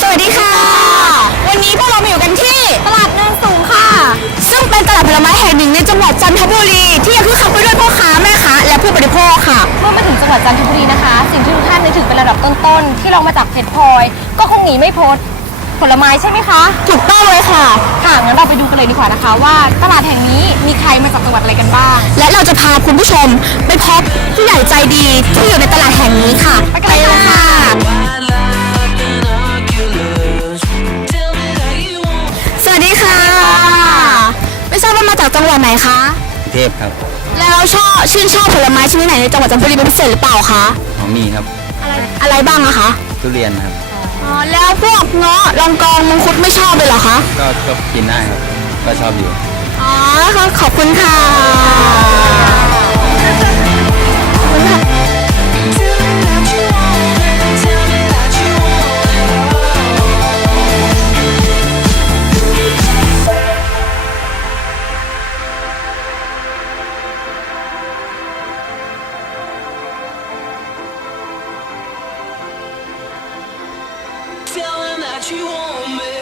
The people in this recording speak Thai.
สวัสดีค่ะ วันนี้พวกเรามาอยู่กันที่ ตลาดเนินสูงค่ะ ซึ่งเป็นตลาดผลไม้แห่งหนึ่งในจังหวัดจันทบุรี ที่ยังคึกคักไปด้วยพ่อค้าแม่ค้าและผู้บริโภคค่ะ เมื่อมาถึงจังหวัดจันทบุรีนะคะ สิ่งที่ทุกท่านนึกถึงเป็นระดับต้นๆ ที่เรามาจากเพชรพลอย ก็คงหนีไม่พ้น ผลไม้ใช่ไหมคะ ถูกต้องเลยค่ะ ค่ะงั้นเราไปดูกันเลยดีกว่านะคะ ว่าตลาดแห่งนี้มีใครมาจากจังหวัดอะไรกันบ้าง และเราจะพาคุณผู้ชมไปพบผู้ใหญ่ใจดีที่อยู่ในตลาดแห่งนี้ค่ะ ไปกันเลยค่ะ White like binoculars. Tell me that you want. สวัสดีค่ะ ไม่ทราบว่ามาจากจังหวัดไหนคะกรุงเทพครับแล้วชอบชื่นชอบผลไม้ชนิดไหนในจังหวัดจันทบุรีเป็นพิเศษหรือเปล่าคะ หอมมีครับ อะไรอะไรบ้างอะคะ ทุเรียนครับ อ๋อแล้วพวกเงาะลองกองมังคุดไม่ชอบเลยเหรอคะ ก็ก็กินได้ครับ ก็ชอบอยู่ อ๋อค่ะขอบคุณค่ะ you want me.